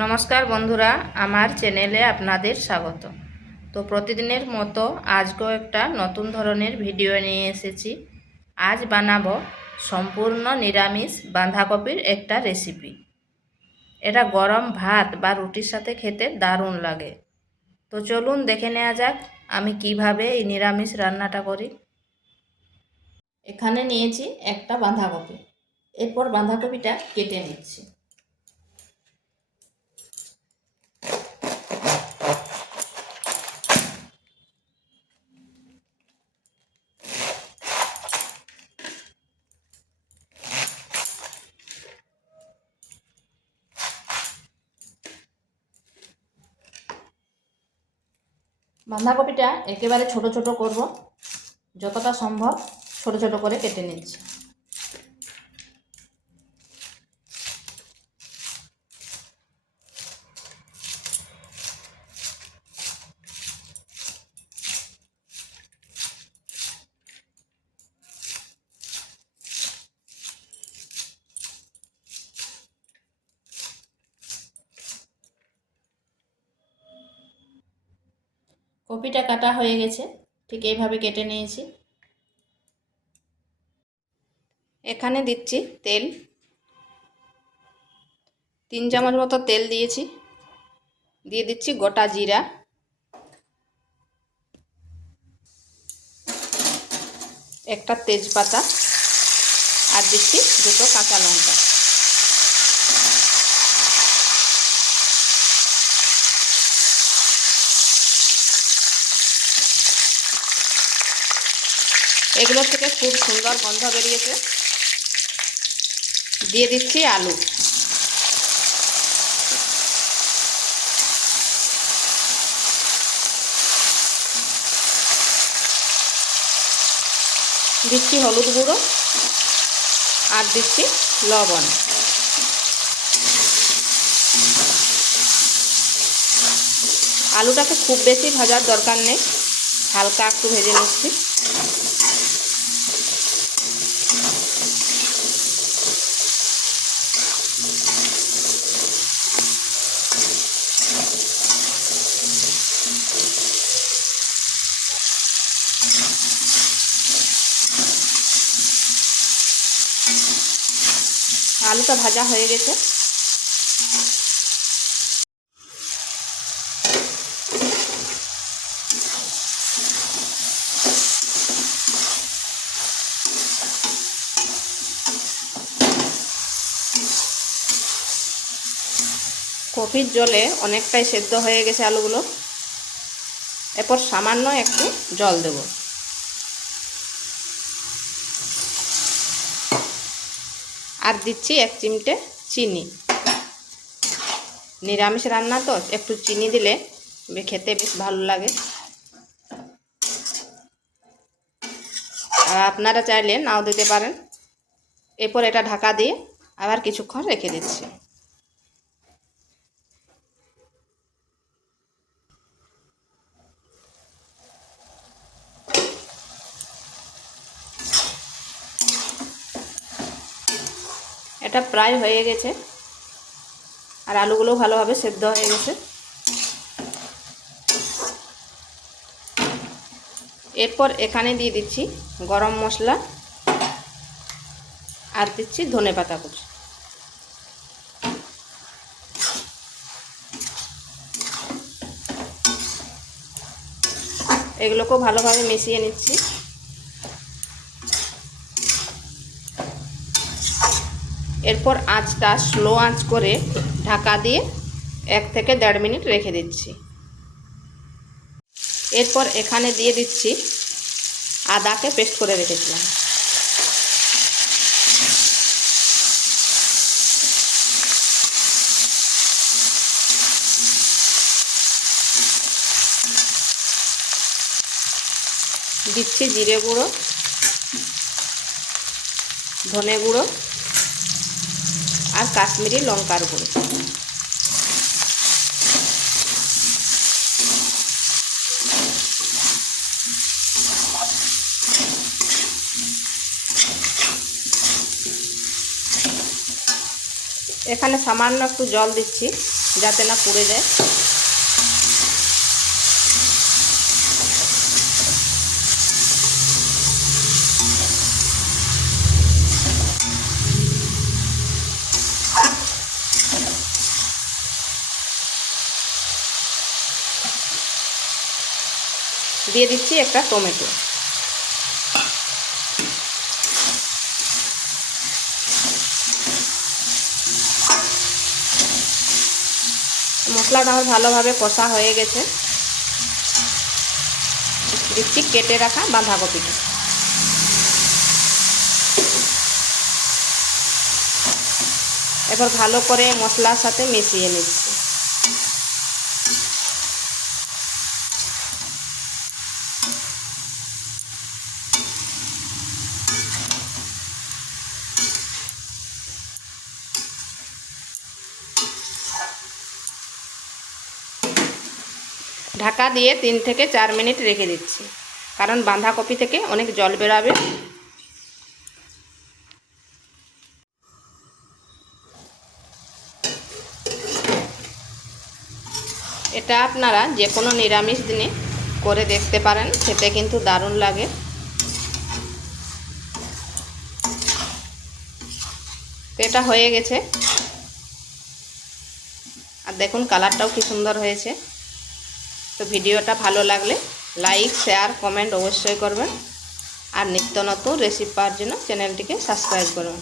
নমস্কার বন্ধুরা, আমার চ্যানেলে আপনাদের স্বাগত। তো প্রতিদিনের মতো আজকেও একটা নতুন ধরনের ভিডিও নিয়ে এসেছি। আজ বানাবো সম্পূর্ণ নিরামিষ বাঁধাকপির একটা রেসিপি। এটা গরম ভাত বা রুটির সাথে খেতে দারুণ লাগে। তো চলুন দেখে নেওয়া যাক আমি কিভাবে এই নিরামিষ রান্নাটা করি। এখানে নিয়েছি একটা বাঁধাকপি। এরপর বাঁধাকপিটা কেটে নিচ্ছি। বাঁধাকপিটা একেবারে ছোট ছোট করব, যতটা সম্ভব ছোট ছোট করে কেটে নিচ্ছি। কপিটা কাটা হয়ে গেছে, ঠিক এইভাবে কেটে নিয়েছি। এখানে দিচ্ছি তেল, 3 চামচ মতো তেল দিয়েছি। দিয়ে দিচ্ছি গোটা জিরা, একটা তেজপাতা, আর দিচ্ছি 2টো কাঁচা লঙ্কা। এগুলোর থেকে খুব সুন্দর গন্ধ বেরিয়েছে। দিয়ে দিচ্ছি আলু। দিচ্ছি হলুদ গুঁড়ো, আর দিচ্ছি লবণ। আলুটাকে খুব বেশি ভাজার দরকার নেই, হালকা একটু ভেজে নিচ্ছি। আলুটা ভাজা হয়ে গেছে। কপির জলে অনেকটাই সেদ্ধ হয়ে গেছে আলুগুলো। এরপর সামান্য একটু জল দেব। আর দিচ্ছি 1 চিমটে চিনি। নিরামিষ রান্না তো একটু চিনি দিলে খেতে বেশ ভালো লাগে। আর আপনারা চাইলে নাও দিতে পারেন। এরপর এটা ঢাকা দিয়ে আবার কিছুক্ষণ রেখে দিচ্ছি। এটা প্রায় হয়ে গেছে, আর আলুগুলো ভালোভাবে সেদ্ধ হয়ে গেছে। এরপর এখানে দিয়ে দিচ্ছি গরম মশলা, আর দিচ্ছি ধনেপাতা কুচি। এগুলোকেও ভালোভাবে মিশিয়ে নিচ্ছি। এরপর আঁচটা স্লো আঁচ করে ঢাকা দিয়ে 1 থেকে 1.5 মিনিট রেখে দিচ্ছি। এরপর এখানে দিয়ে দিচ্ছি আদাকে পেস্ট করে রেখেছিলাম। দিচ্ছি জিরে গুঁড়ো, ধনে গুঁড়ো, আর কাশ্মীরি লঙ্কার গুঁড়ো। এখানে সামান্য একটু জল দিচ্ছি যাতে না পুড়ে যায়। দিয়ে দিচ্ছি একটা টমেটো। মশলাটা আমার ভালোভাবে কষা হয়ে গেছে। দিচ্ছি কেটে রাখা বাঁধাকপিটা। এবার ভালো করে মশলার সাথে মিশিয়ে নিচ্ছি। ঢাকা দিয়ে 3 থেকে 4 মিনিট রেখে দিচ্ছি, কারণ বাঁধাকপি থেকে অনেক জল বেরাবে। এটা আপনারা যে কোনো নিরামিষ দিনে করে দেখতে পারেন, খেতে কিন্তু দারুণ লাগে। তো এটা হয়ে গেছে, আর দেখুন কালারটাও কি সুন্দর হয়েছে। তো ভিডিওটা ভালো লাগলে লাইক, শেয়ার, কমেন্ট অবশ্যই করবেন, আর নিত্য নতুন রেসিপি পাওয়ার জন্য চ্যানেলটিকে সাবস্ক্রাইব করুন।